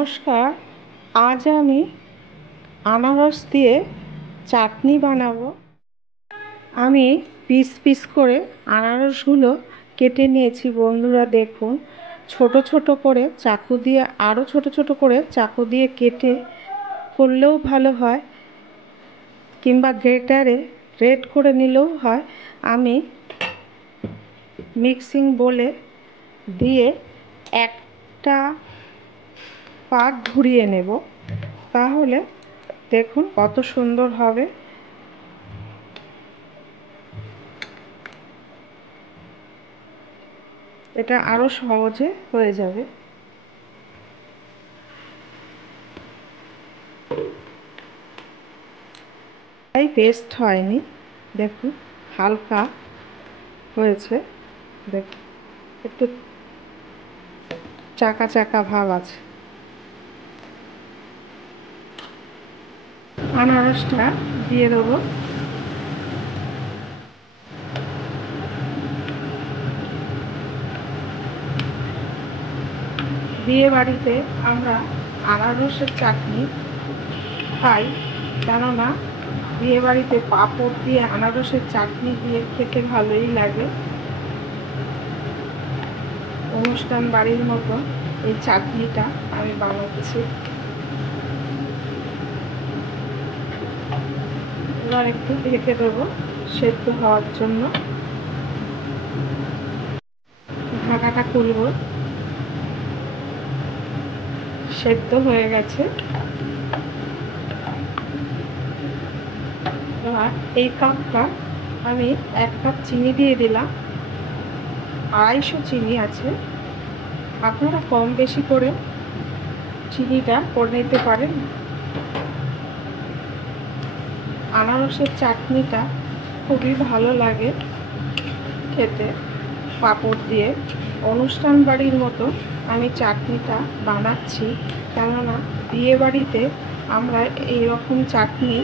নমস্কার। আজ আমি আনারস দিয়ে চাটনি বানাবো। আমি পিস পিস করে আনারসগুলো কেটে নিয়েছি। বন্ধুরা দেখুন, ছোট ছোট করে চাকু দিয়ে, আরও ছোট ছোট করে চাকু দিয়ে কেটে করলেও ভালো হয়, কিংবা গ্রেটারে গ্রেট করে নিলেও হয়। আমি মিক্সিং বোলে দিয়ে একটা পাক ঘুরিয়ে নেব, তাহলে দেখুন কত সুন্দর হবে। এটা আরো সহজে হয়ে যাবে। তাই পেস্ট হয়নি, দেখুন হালকা হয়েছে। দেখুন একটু চাকা চাকা ভাব আছে। আনারসটা দিয়ে দেবো। বিয়ে বাড়িতে আমরা আনারসের চাটনি খাই, কেননা বিয়ে বাড়িতে পাঁপড় দিয়ে আনারসের চাটনি দিয়ে খেতে ভালোই লাগে। অনুষ্ঠান বাড়ির মতো এই চাটনিটা আমি বানাচ্ছি। এবার একটু ঢেকে দেবো সেদ্ধ হওয়ার জন্য। ঢাকাটা খুলব। সেদ্ধ হয়ে গেছে। এবার এই কাপটা আমি 1 কাপ চিনি দিয়ে দিলাম। 250 চিনি আছে, আপনারা কম বেশি করে চিনিটা করে নিতে পারেন। আনারসের চাটনিটা খুবই ভালো লাগে খেতে পাঁপড় দিয়ে। অনুষ্ঠান বাড়ির মতো আমি চাটনিটা বানাচ্ছি, কেননা বিয়ে বাড়িতে আমরা এইরকম চাটনি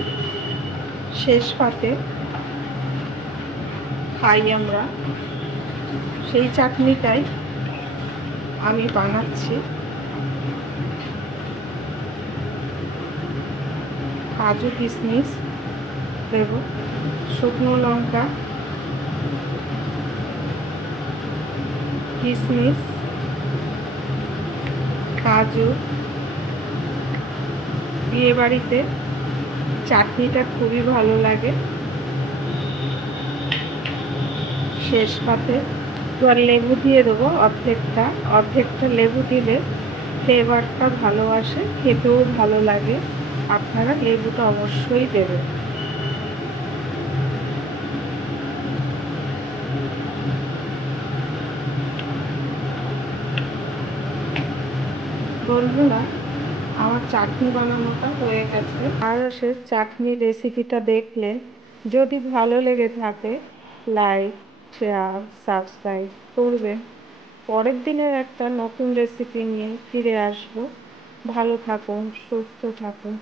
শেষ পাতে খাই আমরা। সেই চাটনিটাই আমি বানাচ্ছি। কাজু কিশমিশ দেব, শুকনো লঙ্কা, কিশমিশ, কাজু। বিয়ে বাড়িতে চাটনিটা খুবই ভালো লাগে শেষ পাতে। এবার লেবু দিয়ে দেবো অর্ধেকটা লেবু দিলে ফ্লেভারটা ভালো আসে, খেতেও ভালো লাগে। আপনারা লেবুটা অবশ্যই দেবেন। বন্ধুরা, আমার চাটনি বানানোটা হয়ে গেছে। আনারসের চাটনি রেসিপিটা দেখলেন। যদি ভালো লেগে থাকে লাইক, শেয়ার, সাবস্ক্রাইব করবেন। পরের দিনের একটা নতুন রেসিপি নিয়ে ফিরে আসবো। ভালো থাকুন, সুস্থ থাকুন।